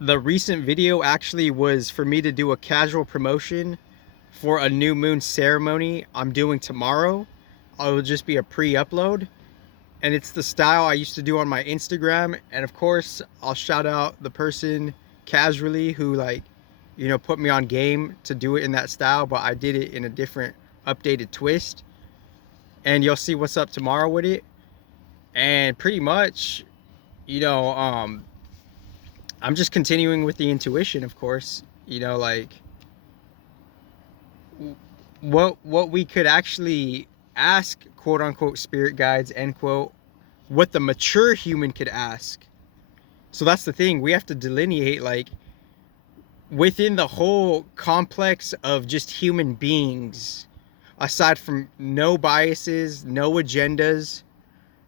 The recent video actually was for me to do a casual promotion for a new moon ceremony I'm doing tomorrow. It will just be a pre-upload, and it's the style I used to do on my Instagram. And of course, I'll shout out the person casually who, like, put me on game to do it in that style, but I did it in a different updated twist. And you'll see what's up tomorrow with it. And pretty much, you know, um, I'm just continuing with the intuition, of course. Like, what we could actually ask, quote unquote, spirit guides, end quote, what the mature human could ask. So that's the thing. We have to delineate, like, within the whole complex of just human beings, aside from no biases, no agendas,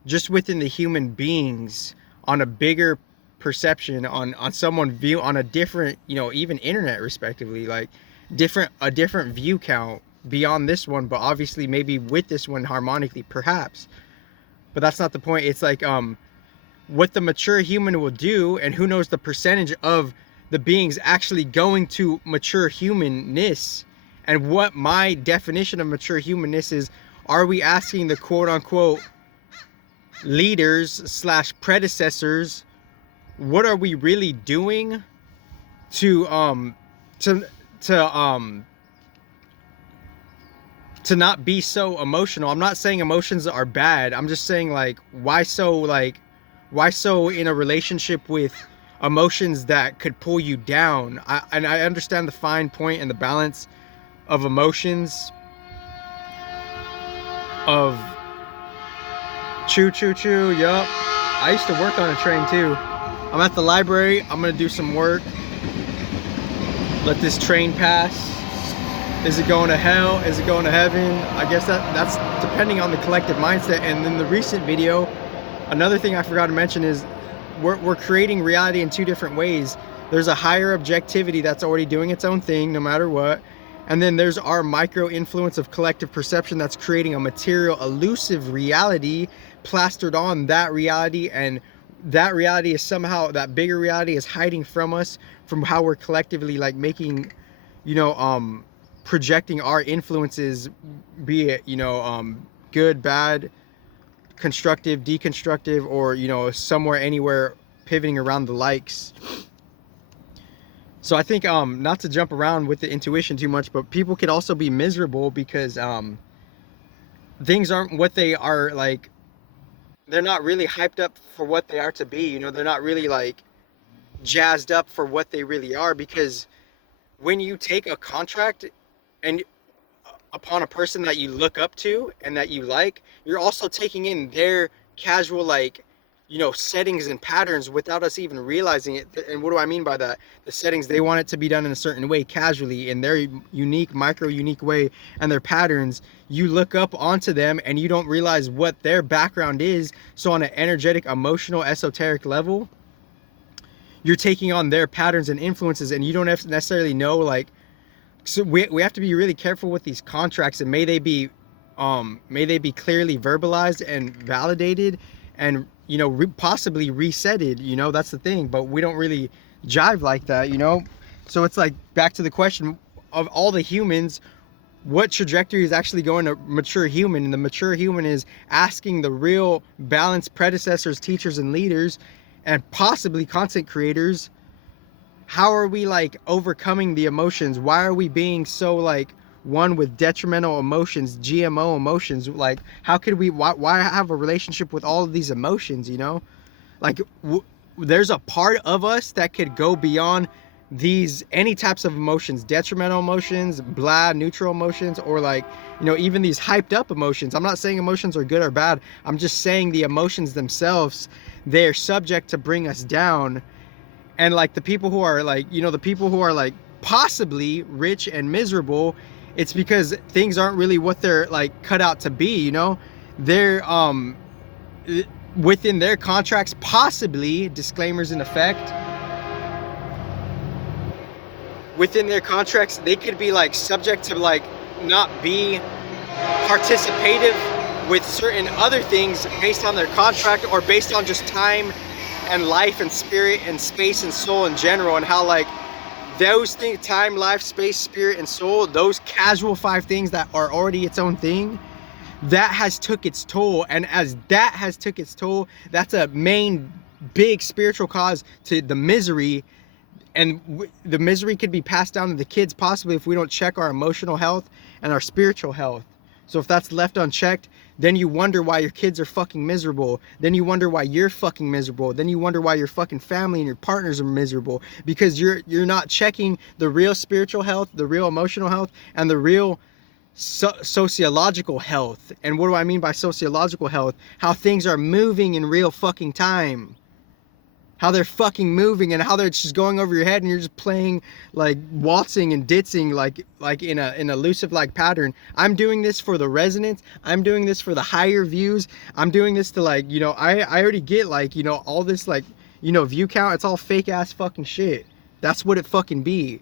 just within the human beings, on a bigger perception, on someone view, on a different, even internet respectively, like a different view count beyond this one, but obviously maybe with this one harmonically perhaps. But that's not the point. It's like, what the mature human will do, and who knows the percentage of the beings actually going to mature humanness. And what my definition of mature humanness is, are we asking the quote unquote leaders slash predecessors, what are we really doing to to to to not be so emotional? I'm not saying emotions are bad. I'm just saying, like, why so in a relationship with emotions that could pull you down? And I understand the fine point and the balance of emotions, of choo choo choo, yup. I used to work on a train too. I'm at the library. I'm gonna do some work. Let this train pass. Is it going to hell? Is it going to heaven? I guess that's depending on the collective mindset. And then the recent video, another thing I forgot to mention is we're creating reality in two different ways. There's a higher objectivity that's already doing its own thing no matter what. And then there's our micro influence of collective perception that's creating a material, elusive reality plastered on that reality. And that reality is somehow, that bigger reality is hiding from us, from how we're collectively, like, making, projecting our influences, be it, good, bad, constructive, deconstructive, or, somewhere, anywhere, pivoting around the likes. So I think, not to jump around with the intuition too much, but people could also be miserable because things aren't what they are, like, they're not really hyped up for what they are to be. They're not really, like, jazzed up for what they really are, because when you take a contract and upon a person that you look up to and that you like, you're also taking in their casual, like, settings and patterns without us even realizing it. And what do I mean by that? The settings, they want it to be done in a certain way, casually, in their unique, micro unique way, and their patterns, you look up onto them and you don't realize what their background is. So on an energetic, emotional, esoteric level, you're taking on their patterns and influences, and you don't have to necessarily know, like, so we have to be really careful with these contracts, and may they be clearly verbalized and validated, and possibly resetted. That's the thing. But we don't really jive like that. So it's like, back to the question of all the humans, what trajectory is actually going to mature human? And the mature human is asking the real balanced predecessors, teachers, and leaders, and possibly content creators, how are we, like, overcoming the emotions? Why are we being so, like, one with detrimental emotions, GMO emotions? Like, how could we, why have a relationship with all of these emotions? Like, there's a part of us that could go beyond any types of emotions, detrimental emotions, blah, neutral emotions, or, like, even these hyped up emotions. I'm not saying emotions are good or bad. I'm just saying the emotions themselves, they're subject to bring us down. And, like, the people who are, like, possibly rich and miserable, it's because things aren't really what they're, like, cut out to be. They're within their contracts, possibly, disclaimers in effect, within their contracts, they could be, like, subject to, like, not be participative with certain other things based on their contract, or based on just time and life and spirit and space and soul in general, and how like those things, time, life, space, spirit, and soul, those casual 5 things that are already its own thing, that has took its toll. And as that has took its toll, that's a main big spiritual cause to the misery. And the misery could be passed down to the kids possibly if we don't check our emotional health and our spiritual health. So if that's left unchecked, then you wonder why your kids are fucking miserable. Then you wonder why you're fucking miserable. Then you wonder why your fucking family and your partners are miserable, because you're not checking the real spiritual health, the real emotional health, and the real sociological health. And what do I mean by sociological health? How things are moving in real fucking time. How they're fucking moving, and how they're just going over your head, and you're just playing like waltzing and ditzing like in an elusive like pattern. I'm doing this for the resonance. I'm doing this for the higher views. I'm doing this to like, you know, I already get like, you know, all this like, you know, view count. It's all fake ass fucking shit. That's what it fucking be.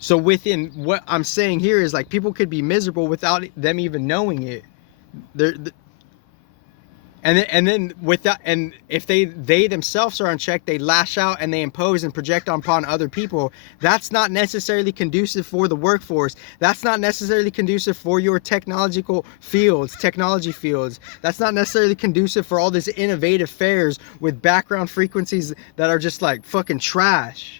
So within what I'm saying here is like, people could be miserable without them even knowing it. And then with that, and if they themselves are unchecked, they lash out and they impose and project upon other people. That's not necessarily conducive for the workforce. That's not necessarily conducive for your technology fields. That's not necessarily conducive for all these innovative fairs with background frequencies that are just like fucking trash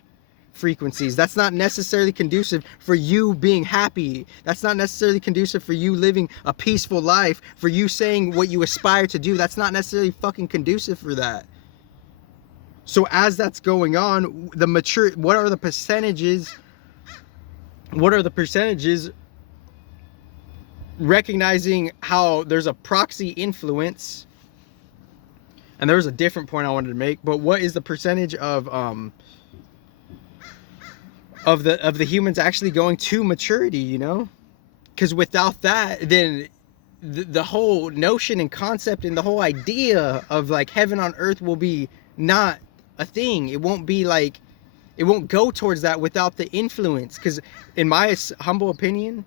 frequencies. That's not necessarily conducive for you being happy. That's not necessarily conducive for you living a peaceful life, for you saying what you aspire to do. That's not necessarily fucking conducive for that. So as that's going on, what are the percentages recognizing how there's a proxy influence? And there was a different point I wanted to make, but what is the percentage of the humans actually going to maturity, you know? Because without that, then the whole notion and concept and the whole idea of like heaven on earth will be not a thing. It won't be like, it won't go towards that without the influence. Because in my humble opinion,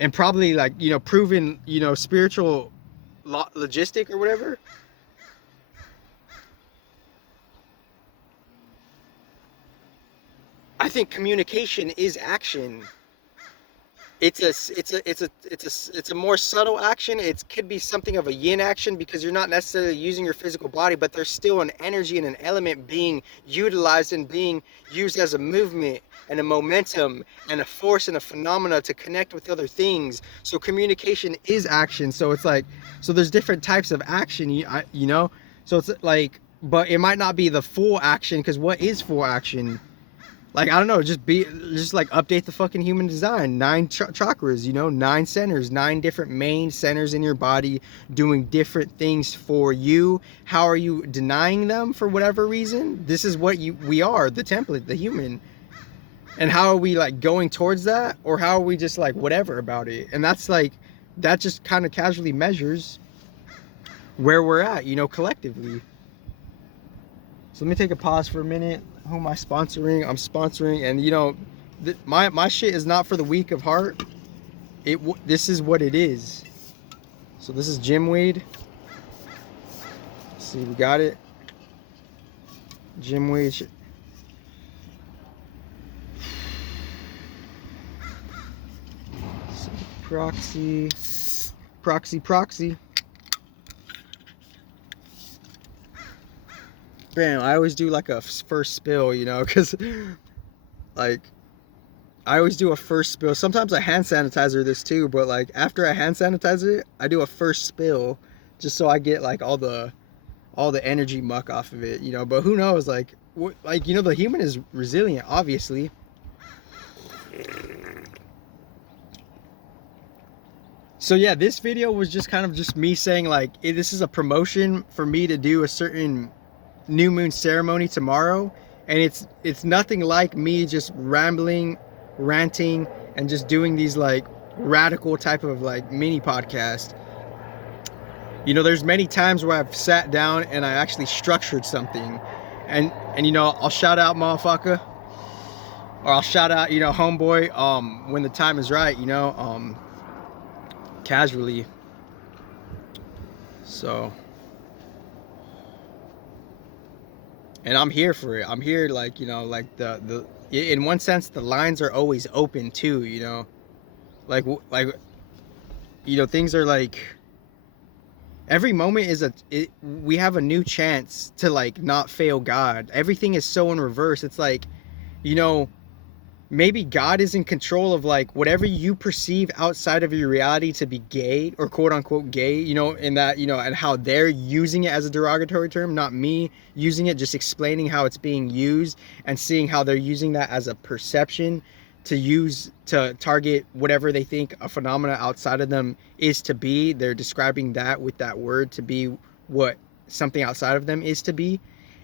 and probably like, you know, proven, you know, spiritual logistic or whatever, I think communication is action. It's a more subtle action. It could be something of a yin action, because you're not necessarily using your physical body, but there's still an energy and an element being utilized and being used as a movement and a momentum and a force and a phenomena to connect with other things. So communication is action. So it's like, so there's different types of action, you know? So it's like, but it might not be the full action, because what is full action? Like, I don't know, just like update the fucking human design. 9 chakras, you know, 9 centers, 9 different main centers in your body doing different things for you. How are you denying them for whatever reason? This is what we are, the template, the human. And how are we like going towards that? Or how are we just like whatever about it? And that's like, that just kind of casually measures where we're at, you know, collectively. So let me take a pause for a minute. Who am I sponsoring? I'm sponsoring, and you know, my shit is not for the weak of heart. This is what it is. So this is Jim Weed. Let's see, we got it. Jim Weed. Proxy. Bam, I always do like a first spill, you know, because like I always do a first spill. Sometimes I hand sanitizer this too, but like after I hand sanitize it, I do a first spill just so I get like all the energy muck off of it, you know. But who knows, like you know, the human is resilient, obviously. So yeah, this video was just kind of just me saying like, this is a promotion for me to do a certain new moon ceremony tomorrow, and it's nothing like me just rambling, ranting, and just doing these like radical type of like mini podcast. You know, there's many times where I've sat down and I actually structured something, and you know, I'll shout out motherfucker, or I'll shout out, you know, homeboy, when the time is right, you know, casually. So And I'm here for it. I'm here, like, you know, like the in one sense the lines are always open too, you know, like you know, things are like every moment is we have a new chance to like not fail God. Everything is so in reverse. It's like, you know, maybe God is in control of like whatever you perceive outside of your reality to be gay or quote unquote gay, you know, in that, you know, and how they're using it as a derogatory term, not me using it, just explaining how it's being used and seeing how they're using that as a perception to use to target whatever they think a phenomena outside of them is to be. They're describing that with that word to be what something outside of them is to be.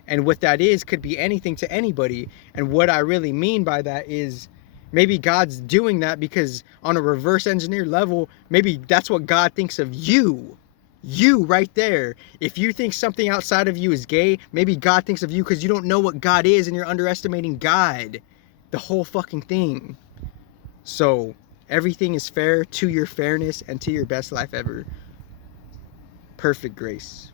And what that is could be anything to anybody. And what I really mean by that is maybe God's doing that because on a reverse engineer level, maybe that's what God thinks of you. You right there. If you think something outside of you is gay, maybe God thinks of you because you don't know what God is and you're underestimating God. The whole fucking thing. So everything is fair to your fairness and to your best life ever. Perfect grace.